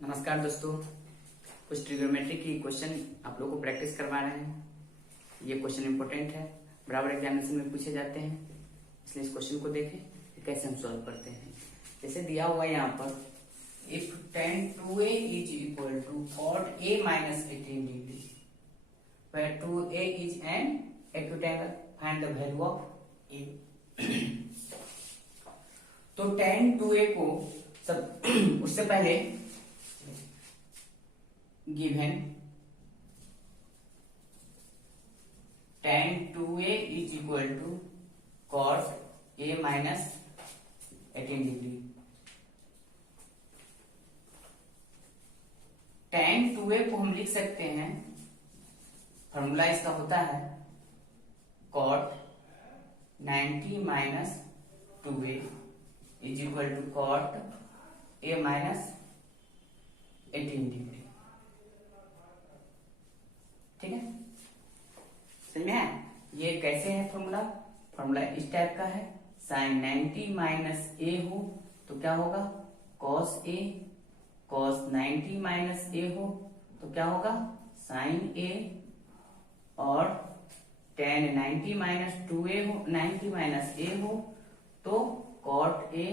नमस्कार दोस्तों, कुछ ट्रिग्नोमेट्री की क्वेश्चन आप लोगों को प्रैक्टिस करवा रहे हैं। ये क्वेश्चन इंपॉर्टेंट है, बराबर एग्जामिनेशन में पूछे जाते हैं, इसलिए इस क्वेश्चन को देखें कि कैसे हम सॉल्व करते हैं। जैसे दिया हुआ है यहाँ पर, if tan 2a is equal to cot a minus 18 degree, where 2a is an acute angle, find the value of a। तो tan 2a को सब उससे पहले given tan 2a is equal to cos a minus 18 degree. tan 2a को हम लिख सकते हैं, फॉर्मूला इसका होता है cot 90 minus 2a is equal to cot a minus 18 degree. ठीक है, समझ में आया? ये कैसे है फॉर्मूला? फॉर्मूला इस टाइप का है, साइन 90 माइनस ए हो तो क्या होगा cos a, cos 90 माइनस ए हो तो क्या होगा साइन a, और tan 90 माइनस 2a हो, 90 माइनस a हो तो cot a,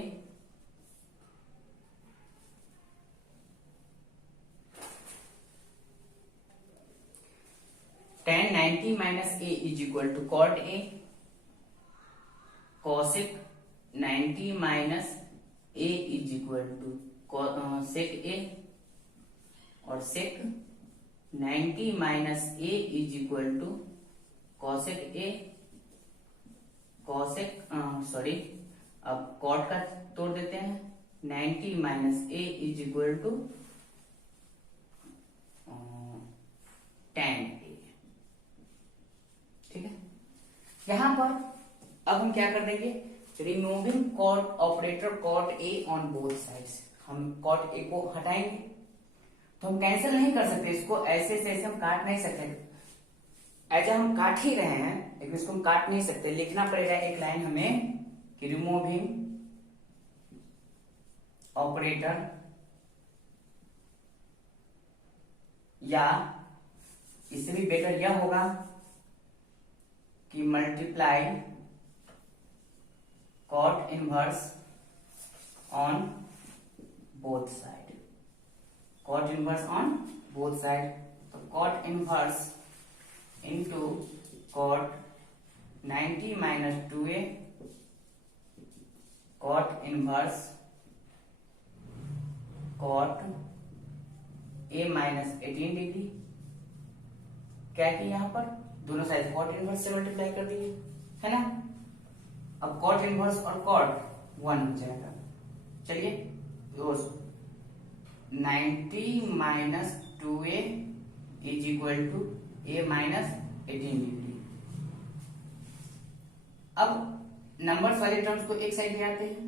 tan 90 minus a is equal to cot a, cosec 90 minus a is equal to sec a, और sec 90 minus a is equal to cosec a, cosec अब cot का तोड़ देते हैं, 90 minus a is equal to tan a। ठीक है, यहां पर अब हम क्या कर देंगे, removing cot operator cot A on both sides. हम कॉट ए को हटाएंगे तो हम कैंसिल नहीं कर सकते इसको, ऐसे से ऐसे हम काट नहीं सकते। ऐसा हम काट ही रहे हैं लेकिन इसको हम काट नहीं सकते, लिखना पड़ेगा एक लाइन हमें कि रिमूविंग ऑपरेटर, या इससे भी बेटर यह होगा कि multiply cot inverse on both side, cot inverse on both side. तो cot inverse into cot 90 minus 2a, cot inverse cot a minus 18 degree. क्या कि यहां पर दोनों साइड कॉट इनवर्स से मल्टीप्लाई कर दिए, है ना। अब कॉट इनवर्स और कॉट 1 हो जाएगा। चलिए दोस्त, 90 minus 2a is equal to a minus 18 degree. अब नंबर्स वाले टर्म्स को एक साइड ले आते हैं,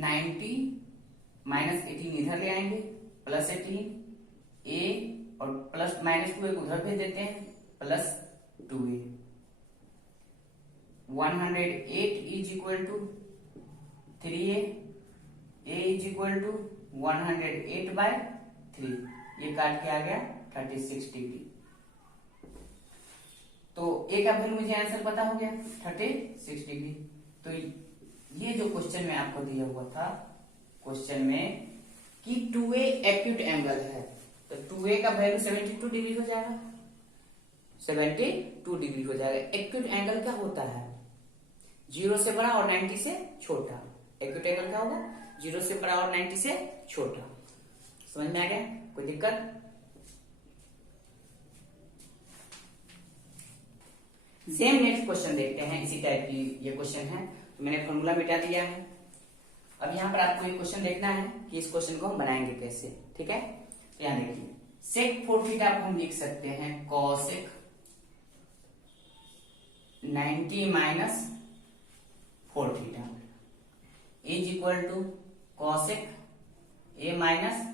90 माइनस 18 इधर ले आएंगे, प्लस 18 a और प्लस माइनस 2a को उधर भेज देते हैं, plus 2a। 108 is equal to 3a, a is equal to 108 by 3, ये काट के आ गया 36 डिग्री। तो a का वैल्यू मुझे आंसर पता हो गया 36 डिग्री। तो ये जो क्वेश्चन में आपको दिया हुआ था, क्वेश्चन में कि 2a एक्यूट एंगल है, तो 2a का वैल्यू 72 डिग्री हो जाएगा, 72 डिग्री हो जाएगा। एक्यूट एंगल क्या होता है, 0 से बड़ा और 90 से छोटा। एक्यूट एंगल क्या होगा, 0 से बड़ा और 90 से छोटा। समझ में आ गया? कोई दिक्कत? सेम नेक्स्ट क्वेश्चन देखते हैं, इसी टाइप की ये क्वेश्चन है, तो मैंने फॉर्मूला मिटा दिया है। अब यहां पर आपको ये क्वेश्चन देखना है कि इस क्वेश्चन को हम बनाएंगे कैसे। ठीक है, तो यहां देखिए, सेक 4 थीटा को हम लिख सकते हैं cosec 90 minus 4 theta is equal to cosec a minus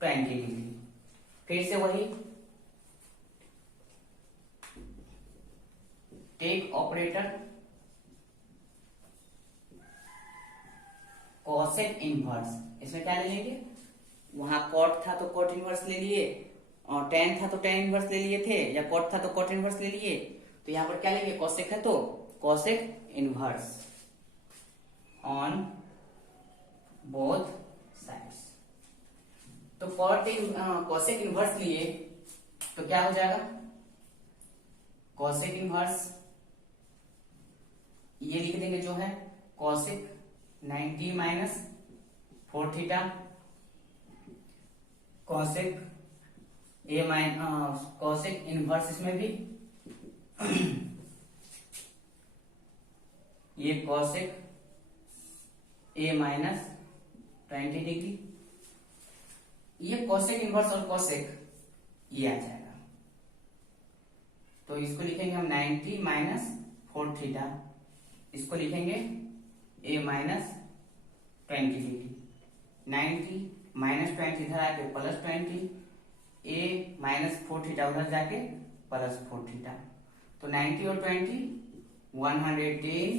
20 degree. फिर से वही टेक ऑपरेटर कॉसेक इनवर्स, इसमें क्या ले लेंगे वहां कॉट था तो कॉट इनवर्स ले लिए, और टेन था तो टेन इनवर्स ले लिए थे, या कॉट था तो कॉट इनवर्स ले लिए। तो यहाँ पर क्या लेंगे, कॉसेक है तो cosec inverse on both sides. तो कॉसेक इनवर्स लिए तो क्या हो जाएगा, कॉसेक इनवर्स ये लिख देंगे जो है cosec 90 minus 4 theta, cosec cosec inverse इसमें भी ये कॉसेक ए माइनस 20 डिग्री, ये कॉसेक इनवर्स और कॉसेक ये आ जाएगा। तो इसको लिखेंगे हम 90 माइनस 4 थीटा, इसको लिखेंगे ए माइनस 20 डिग्री, 90 माइनस 20 इधर आके प्लस 20, ए माइनस 4 थीटा उधर जाके प्लस 4 थीटा। तो 90 और 20 110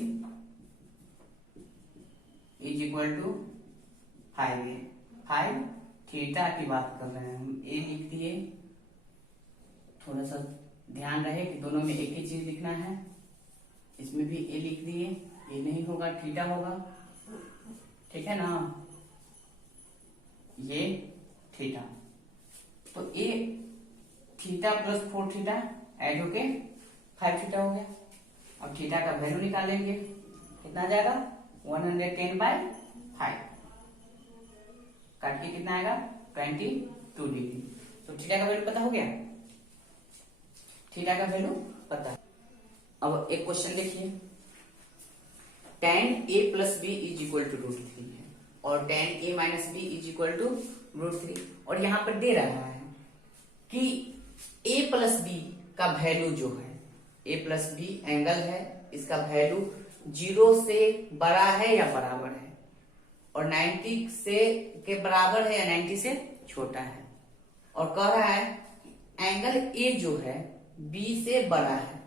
इज इक्वल टू 5 थीटा की बात कर रहे हैं हम, ए लिख दिए। थोड़ा सा ध्यान रहे कि दोनों में एक ही चीज लिखना है, इसमें भी ए लिख दिए, ये नहीं होगा थीटा होगा, ठीक है ना, ये थीटा। तो ए थीटा प्लस 4 थीटा ऐड होके 5 थीटा हो गया। अब थीटा का वैल्यू निकालेंगे, कितना आ जाएगा 110/5, काट के कितना आएगा 22 डिग्री। तो थीटा का वैल्यू पता हो गया, थीटा का वैल्यू पता है। अब एक क्वेश्चन देखिए, tan a plus B is equal to √3 है और tan a minus B is equal to √3, और यहां पर दे रहा है कि a प्लस बी का वैल्यू जो है, a प्लस बी एंगल है, इसका वैल्यू 0 से बड़ा है या बराबर है, और 90 से के बराबर है या 90 से छोटा है, और कह रहा है एंगल a जो है b से बड़ा है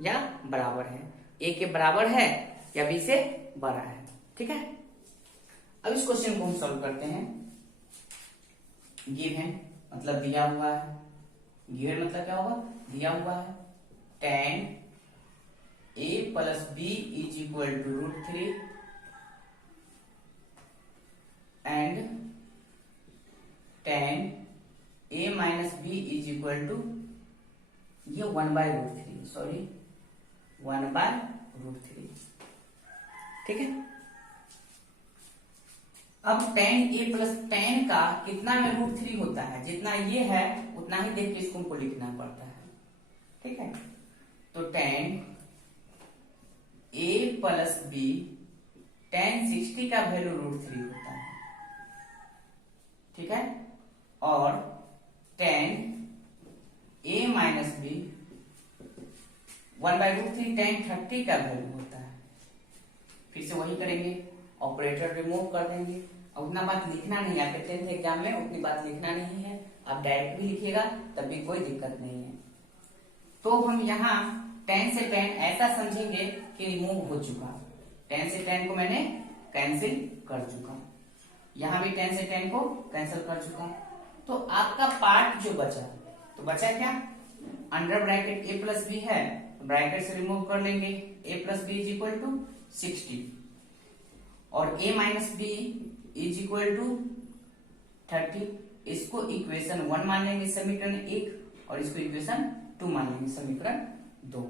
या बराबर है, a के बराबर है या b से बड़ा है, ठीक है। अब इस क्वेश्चन को हम सॉल्व करते हैं। गिव है मतलब दिया हुआ है, गिवन मतलब क्या होगा, दिया हुआ है, tan a plus B is equal to √3 and tan a minus B is equal to ये 1/√3, सॉरी 1/√3, ठीक है। अब tan a प्लस tan का कितना में √3 होता है, जितना ये है उतना ही देख के इसको हमको लिखना पड़ता है, ठीक है। तो tan a plus b tan 60 का वैल्यू √3 होता है, ठीक है, और tan a minus B 1/√3 tan 30 का वैल्यू होता है। फिर से वही करेंगे, ऑपरेटर रिमूव कर देंगे। अब उतना बात लिखना नहीं है, आपके 10th एग्जाम में उतनी बात लिखना नहीं है, आप डायरेक्ट भी लिखिएगा तब भी कोई दिक्कत नहीं है। तो हम यहाँ tan से tan ऐसा समझेंगे कि रिमूव हो चुका, tan से tan को मैंने कैंसिल कर चुका, यहाँ भी tan से tan को कैंसिल कर चुका। तो आपका पार्ट जो बचा, तो बचा क्या, under bracket a plus B है, ब्रैकेट से रिमूव कर लेंगे, a plus B is equal to 60 और a minus B is equal to 30। इसको इक्वेशन 1 मान लेंगे समीकरण 1, और इसको इक्वेशन 2 मान लेंगे समीकरण 2।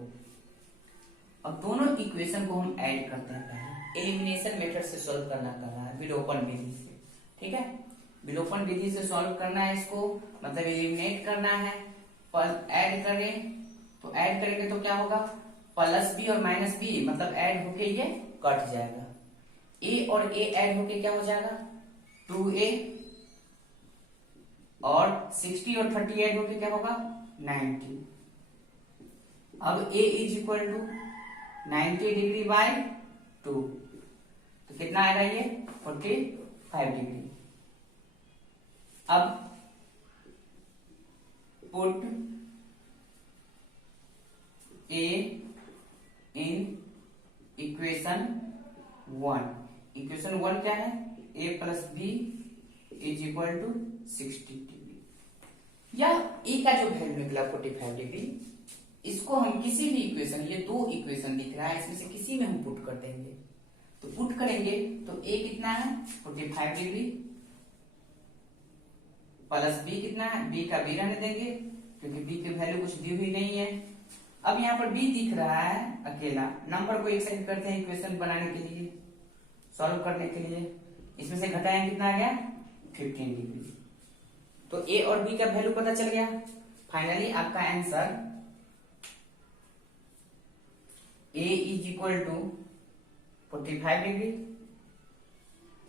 अब दोनों इक्वेशन को हम ऐड करते हैं, पहले एलिमिनेशन मेथड से सॉल्व करना कर रहा है, विलोपन विधि से, ठीक है। विलोपन विधि से सॉल्व करना है इसको, मतलब एलिमिनेट करना है। ऐड करें तो ऐड करेंगे तो क्या होगा, प्लस बी और माइनस बी मतलब ऐड होके ये कट जाएगा, a और a ऐड होके क्या हो जाएगा 2a, और 60 और 30 ऐड होके क्या होगा 90। अब a is equal to 90 degree by 2, तो कितना आएगा ये 45 डिग्री। अब put a in equation 1। Equation 1 क्या है, a plus B is equal to 60 degree. या ए का जो वैल्यू निकला 45 डिग्री, इसको हम किसी भी इक्वेशन, ये दो इक्वेशन दिख रहा है, इसमें से किसी में हम पुट कर देंगे। तो पुट करेंगे तो ए कितना है 45 डिग्री प्लस बी कितना है, बी का बी रहने देंगे क्योंकि बी की वैल्यू कुछ दी हुई नहीं है। अब यहाँ पर बी दिख रहा है अकेला, नंबर को एक साइड करते हैं इक्वेशन बनाने के लिए, सॉल्व करने के लिए। इसमें से घटाएं कितना आ गया 15 डिग्री। तो ए और बी का वैल्यू पता चल गया। फाइनली आपका answer A is equal to 45 degree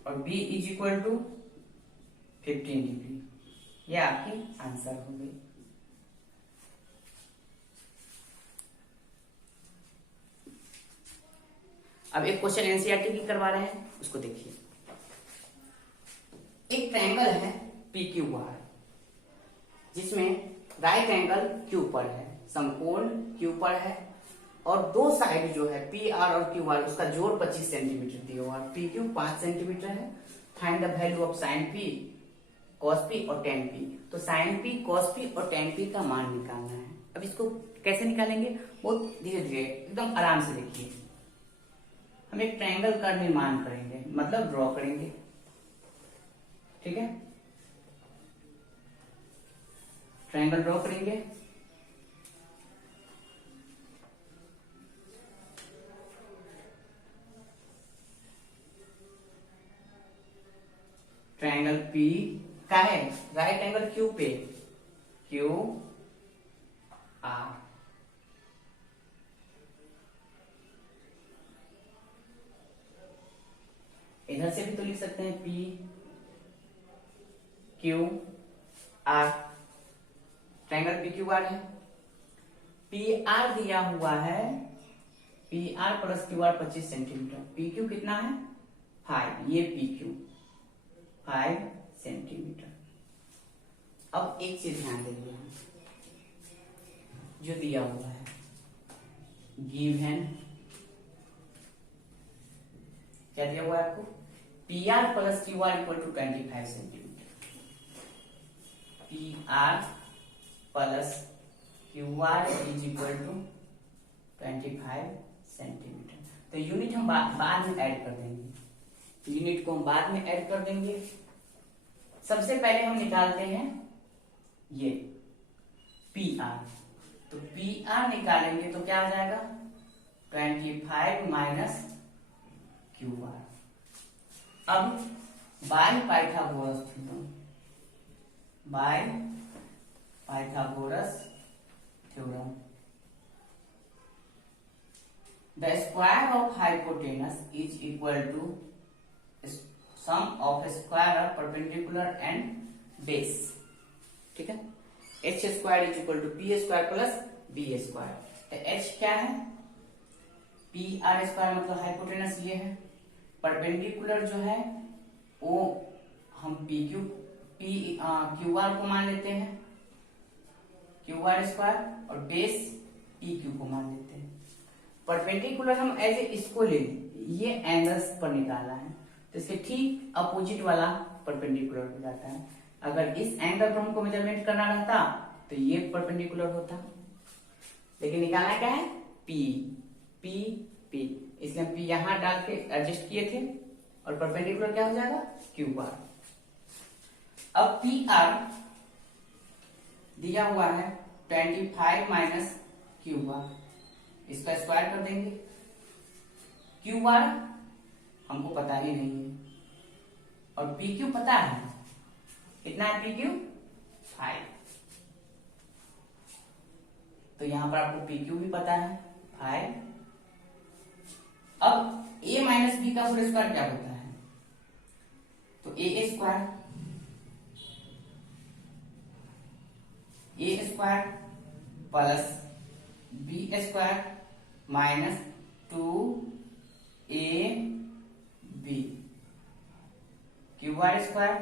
और B is equal to 15 degree. यह आपकी आंसर हो गई। अब एक क्वेश्चन एनसीईआरटी की करवा रहे हैं, उसको देखिए। एक ट्रायंगल है पी क्यू आर, जिसमें राइट एंगल क्यू पर है, समकोण क्यू पर है, और दो साइड जो है पी आर और क्यू आर, उसका जोड़ 25 सेंटीमीटर दिया हुआ है। पी क्यू 5 सेंटीमीटर है। Find the value of sine P, cos P और टेन पी। तो साइन पी, कॉस पी और टेन पी का मान निकालना है। अब इसको कैसे निकालेंगे, बहुत धीरे धीरे एकदम आराम से देखिए। हम एक ट्रायंगल का निर्माण करेंगे, मतलब ड्रॉ करेंगे, ठीक है। ट्रायंगल ड्रॉ करेंगे। ट्रायंगल पी का है राइट एंगल क्यू पे, क्यू आर। इधर से भी तो लिख सकते हैं P Q R. Triangle P Q R है। पी आर दिया हुआ है, P R plus Q are 25 centimetre. P Q कितना है 5, ये पी क्यू 5 सेंटीमीटर। अब एक चीज ध्यान देंगे, जो दिया हुआ है गिवन, क्या दिया हुआ है आपको, P R plus Q R equal to 25 centimetre. P R plus Q R is equal to 25 centimetre. तो यूनिट हम बाद में ऐड कर देंगे, यूनिट को हम बाद में ऐड कर देंगे। सबसे पहले हम निकालते हैं ये पी आर। तो पी आर निकालेंगे तो क्या आ जाएगा 25 माइनस क्यू आर। अब by Pythagoras theorem, by Pythagoras theorem, the square of hypotenuse is equal to sum of square of perpendicular and base, ठीक है। H square is equal to P square plus B square. तो H क्या है, P R square मतलब hypotenuse ये है, perpendicular जो है वो हम पी क्यू क्यू आर को मान लेते हैं, क्यू आर स्क्वायर, और बेस पी क्यू को मान लेते हैं। परपेंडिकुलर हम एज ए इसको ले लें, ये एंगल्स पर निकाला है, तो इसके ठीक अपोजिट वाला परपेंडिकुलर हो जाता है। अगर इस एंगल पर हमको मेजरमेंट करना रहता तो ये परपेंडिकुलर होता, लेकिन निकालना क्या है पी, पी पी, इसलिए हम पी यहां डाल के एडजस्ट किए थे, और परपेंडिकुलर क्या हो जाएगा क्यू आर। अब पी आर दिया हुआ है 25 माइनस क्यू आर, इसका स्क्वायर कर देंगे। क्यू आर हमको पता ही नहीं है, और पी क्यू पता है, कितना है पी क्यू 5। तो यहां पर आपको पी क्यू भी पता है 5। अब ए माइनस बी का होल स्क्वायर क्या होता है, तो A square, A square plus B square minus 2 A B, Q R square,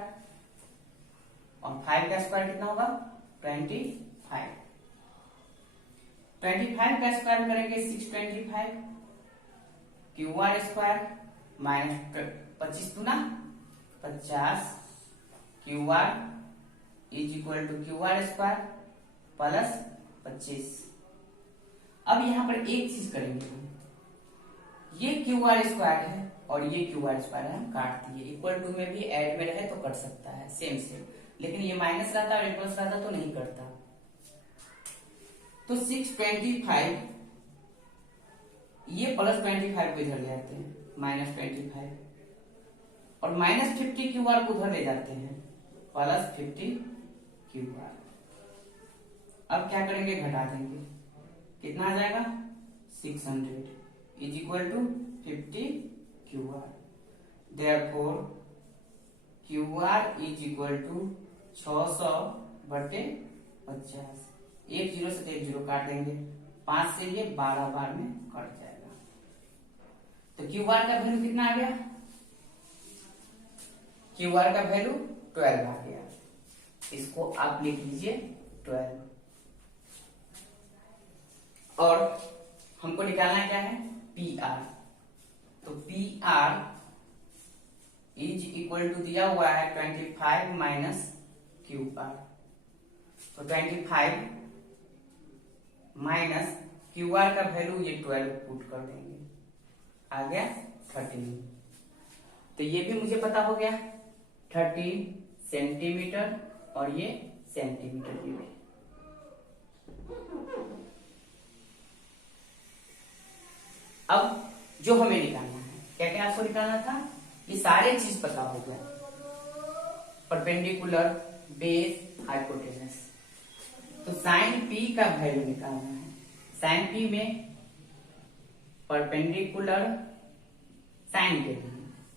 और 5 का स्क्वायर कितना होगा 25। 25 का स्क्वायर करेंगे 625, क्यू आर स्क्वायर माइनस 25 गुना 50, Q R is equal to Q R square plus 25। अब यहां पर एक चीज करेंगे हम, ये क्यू आर स्क्वायर है और ये क्यू आर स्क्वायर है, हम काट दिए। इक्वल टू में भी ऐड में रहे तो कट सकता है सेम सेम, लेकिन ये माइनस रहता और प्लस रहता तो नहीं करता। तो 625 ये प्लस 25 को इधर ले आते हैं, माइनस 25 और माइनस 50 क्यू आर को उधर ले जाते हैं, प्लस 50 क्यू आर। अब क्या करेंगे, घटा देंगे, कितना आ जाएगा 600 is equal to 50 Q R. Therefore Q R is equal to 600 बटे 50। एक जीरो से एक जीरो काट देंगे, 5 से ये 12 बार में कट जाएगा। तो क्यू आर का वैल्यू कितना आ गया, क्यू आर का वैल्यू 12 आ गया। इसको आप लिख लीजिए 12। और हमको निकालना क्या है, पी आर। तो P R is equal to दिया हुआ है 25 माइनस क्यू आर। तो 25 माइनस क्यू आर का वैल्यू ये 12 पुट कर देंगे, आ गया 13। तो ये भी मुझे पता हो गया 13 सेंटीमीटर और ये सेंटीमीटर की भी। अब जो हमें निकालना है, क्या क्या आपको निकालना था, ये सारे चीज पता हो गया, परपेंडिकुलर, बेस, हाइपोटेनस। तो साइन पी का वैल्यू निकालना है। साइन पी में परपेंडिकुलर साइन के लिए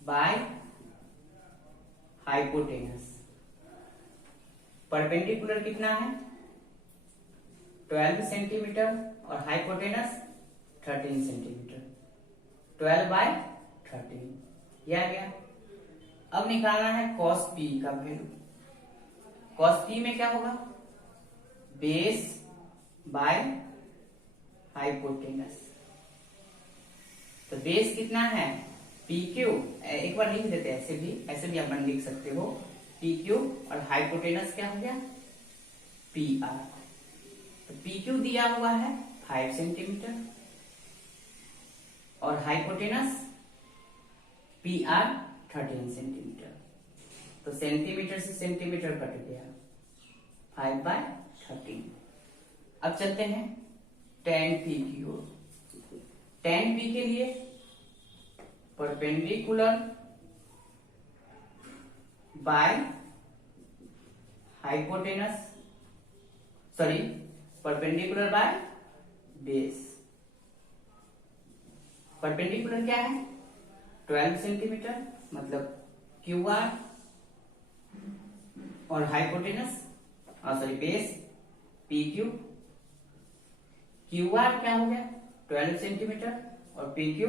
बाय हाइपोटेनस। परपेंडिकुलर कितना है 12 सेंटीमीटर और हाइपोटेनस 13 सेंटीमीटर, 12 बाय 13 ये आ गया। अब निकालना है कॉस पी का वैल्यू। कॉस पी में क्या होगा, बेस बाय हाइपोटेनस। तो बेस कितना है पी क्यू, एक बार लिख देते हैं, ऐसे भी आप लिख सकते हो, पी क्यू और हाइपोटेनस क्या हो गया पी आर। तो पी क्यू दिया हुआ है 5 सेंटीमीटर और हाइपोटेनस पी आर 13 सेंटीमीटर। तो सेंटीमीटर से सेंटीमीटर कट गया, 5 बाय 13। अब चलते हैं tan पी की ओर। tan पी के लिए perpendicular by hypotenuse, sorry perpendicular by base. Perpendicular क्या है 12 सेंटीमीटर, मतलब क्यू आर और hypotenuse sorry base P Q. Q R क्या हो गया 12 सेंटीमीटर और पी क्यू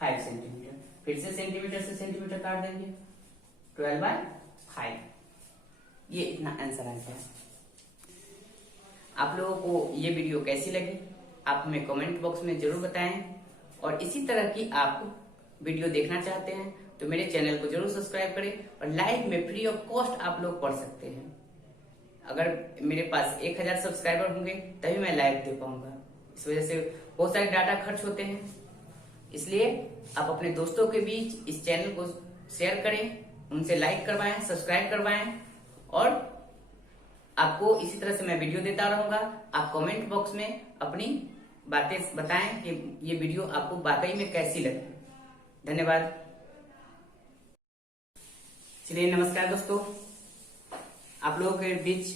5 सेंटीमीटर। फिर से सेंटीमीटर से सेंटीमीटर काट देंगे, 12 बाय 5। ये इतना आंसर आ गया। आप लोगों को ये वीडियो कैसी लगी आप हमें कमेंट बॉक्स में जरूर बताएं, और इसी तरह की आप वीडियो देखना चाहते हैं तो मेरे चैनल को जरूर सब्सक्राइब करें, और लाइव में फ्री ऑफ कॉस्ट आप लोग पढ़ सकते हैं। अगर मेरे पास 1000 सब्सक्राइबर होंगे तभी मैं लाइव दे पाऊंगा, इस वजह से बहुत सारे डाटा खर्च होते हैं। इसलिए आप अपने दोस्तों के बीच इस चैनल को शेयर करें, उनसे लाइक करवाएं, सब्सक्राइब करवाएं, और आपको इसी तरह से मैं वीडियो देता रहूंगा। आप कमेंट बॉक्स में अपनी बातें बताएं कि ये वीडियो आपको वाकई में कैसी लगी। धन्यवाद। चलिए नमस्कार दोस्तों, आप लोगों के बीच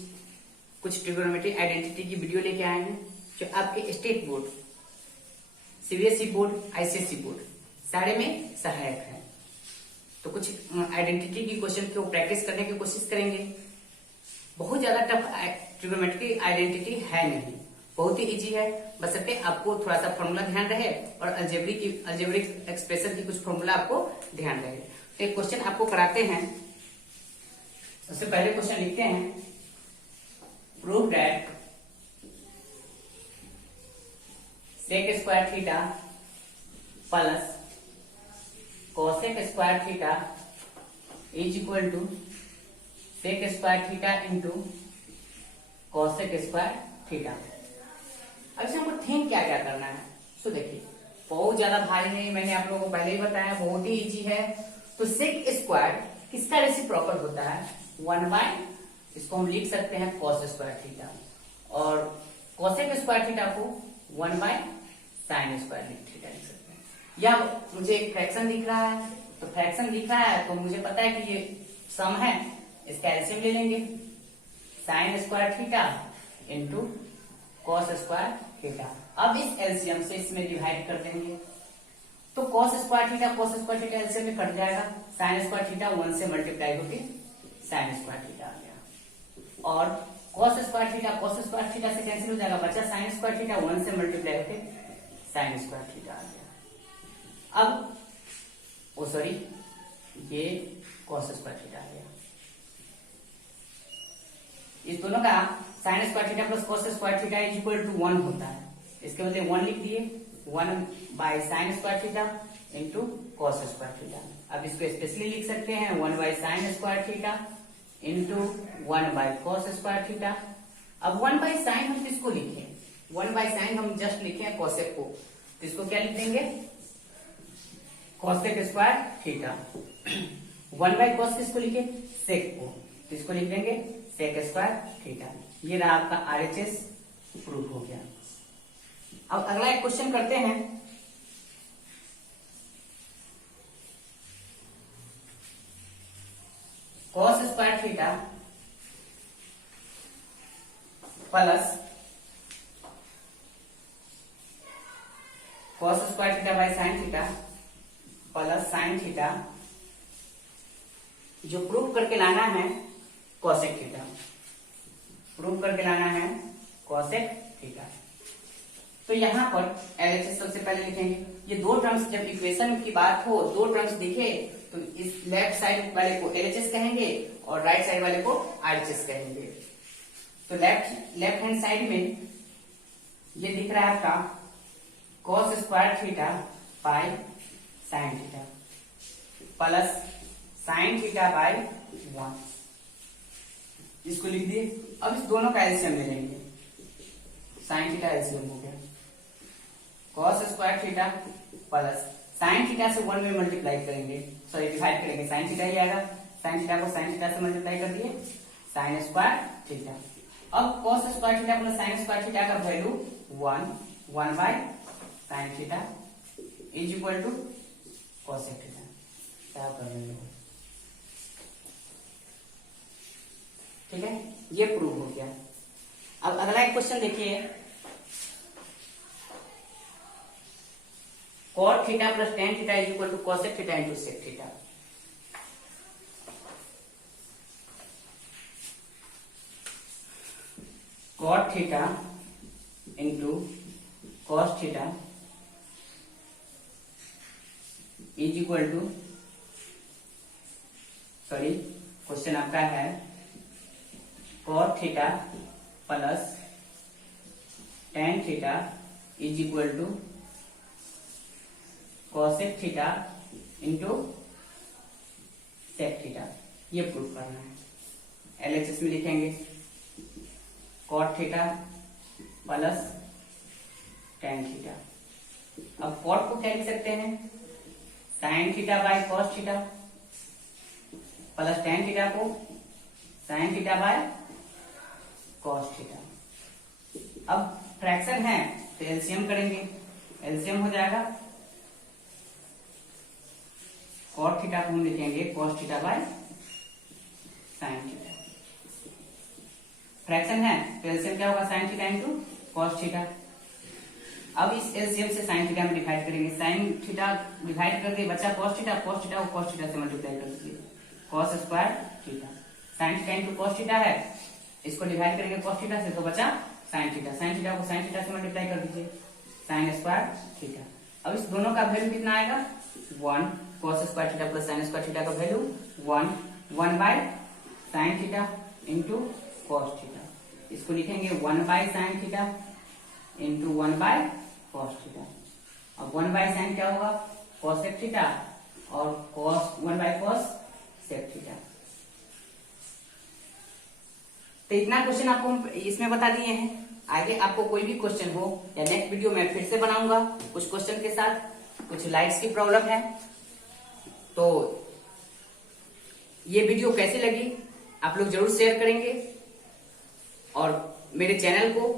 कुछ ट्रिगोनोमेट्री आइडेंटिटी की वीडियो लेके आए हैं जो आपके state board, CBSE board, ICSE board सारे में सहायक है। तो कुछ आइडेंटिटी की क्वेश्चन को प्रैक्टिस करने की कोशिश करेंगे। बहुत ज्यादा टफ ट्रिगोनोमेट्री आइडेंटिटी है नहीं, बहुत ही इजी है, बशर्ते आपको थोड़ा सा फॉर्मूला ध्यान रहे और अलजेब्रिक एक्सप्रेशन की कुछ फॉर्मूला आपको ध्यान रहे। तो एक क्वेश्चन आपको कराते हैं। सबसे पहले क्वेश्चन लिखते हैं, prove that sec square theta plus cosec square theta is equal to sec square theta into cosec square theta. अब इसे हमको थिंक क्या क्या करना है। सो देखिए बहुत ज्यादा भारी नहीं, मैंने आप लोगों को पहले ही बताया, बहुत ही इजी है। तो सेक स्क्वायर किसका रेसिप्रोकल होता है, 1 बाय, इसको हम लिख सकते हैं कॉस स्क्वायर थीटा, और कॉसेक स्क्वायर थीटा को 1 बाय साइन स्क्वायर थीटा लिख सकते हैं। या मुझे एक फ्रैक्शन दिख रहा है, तो फ्रैक्शन दिख रहा है तो मुझे पता है कि ये सम है, इसका एलसीएम ले लेंगे, sign square theta into cos square theta. अब इस एलसीएम से इसमें डिवाइड कर देंगे, तो कॉस स्क्वायर थीटा एलसीएम में कट जाएगा, साइन स्क्वायर थीटा 1 से मल्टीप्लाई होके साइन स्क्वायर थीटा आ गया, और कॉस स्क्वायर थीटा से कैंसिल हो जाएगा, बचा साइन स्क्वायर थीटा 1 से मल्टीप्लाई होके साइन स्क्वायर थीटा आ गया। अब सॉरी, ये कॉस स्क्वायर थीटा आ गया। इस दोनों का sine square theta plus cos square theta is equal to 1 होता है, इसके बदले 1 लिख दिए, 1 by sine square theta into cos square theta. अब इसको स्पेशली लिख सकते हैं 1 by sine square theta into 1 by cos square theta. अब 1 बाय साइन हम किसको लिखे, 1 बाय साइन हम जस्ट लिखे कॉसेक को, तो इसको क्या लिख देंगे, cosec square theta. 1 by cos किसको लिखे, सेक को, तो इसको लिख देंगे सेक स्क्वायर थीटा। ये रहा आपका आरएचएस प्रूफ हो गया। अब अगला एक क्वेश्चन करते हैं। Cos square theta plus cos square theta by sine theta plus sine theta, जो प्रूफ करके लाना है कॉसेक थीटा, प्रूफ करके लाना है कॉसेक थीटा। तो यहां पर एलएचएस सबसे पहले लिखेंगे। ये दो टर्म्स, जब इक्वेशन की बात हो, दो टर्म्स दिखे तो इस लेफ्ट साइड वाले को एलएचएस कहेंगे और राइट साइड वाले को आरएचएस कहेंगे। तो लेफ्ट हैंड साइड में ये दिख रहा है आपका cos square theta by sine theta plus sine theta bye 1, इसको लिख दिए। अब इस दोनों का एलसीएम ले लेंगे, साइन थीटा एलसीएम हो गया, cos square theta plus sine theta से 1 में मल्टीप्लाई करेंगे, सॉरी डिवाइड करेंगे, साइन थीटा ही आएगा, साइन थीटा को साइन थीटा से मल्टीप्लाई कर दिए, साइन स्क्वायर थीटा। अब cos square theta plus sine square theta का value 1 by sine theta is equal to cosec theta. क्या कर रहे हो, ठीक है, ये प्रूव हो गया। अब अगला एक क्वेश्चन देखिए, cot theta plus tan theta is equal to cosec theta into sec theta. Cot theta into cos theta is equal to, sorry question आपका है cot theta plus tan theta is equal to cosec theta into sec theta. ये proof करना है। LHS में लिखेंगे cot theta plus tan theta. अब cot को क्या लिख सकते हैं, sine theta by cos theta plus tan theta को sine theta by cos theta. अब फ्रैक्शन है तो एलसीएम करेंगे, एलसीएम हो जाएगा, कॉट थीटा को हम लिखेंगे cos theta by sine theta. Fraction है तो एलसीएम क्या होगा, sign theta into cos theta. अब इस एलसीएम से साइन थीटा में डिवाइड करेंगे, साइन थीटा डिवाइड कर दिए, बचा कॉस थीटा को कॉस थीटा से मल्टीप्लाई कर दीजिए, cos square theta. Sign theta into cos theta है, इसको डिवाइड करेंगे कॉस थीटा से, तो बचा साइन थीटा को साइन थीटा से मल्टीप्लाई कर दीजिए, साइन स्क्वायर थीटा। अब इस दोनों का वैल्यू कितना आएगा, 1, cos square theta plus sine square theta का value 1 by sine theta into cos theta. इसको लिखेंगे 1 by sine theta into 1 by cos theta. अब 1 बाय साइन क्या होगा, कॉसेक थीटा, और cos 1 by cos sec theta. तो इतना क्वेश्चन आपको हम इसमें बता दिए हैं। आगे आपको कोई भी क्वेश्चन हो या नेक्स्ट वीडियो में फिर से बनाऊंगा कुछ क्वेश्चन के साथ। कुछ लाइट्स की प्रॉब्लम है, तो ये वीडियो कैसी लगी आप लोग जरूर शेयर करेंगे और मेरे चैनल को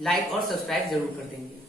लाइक और सब्सक्राइब जरूर कर देंगे।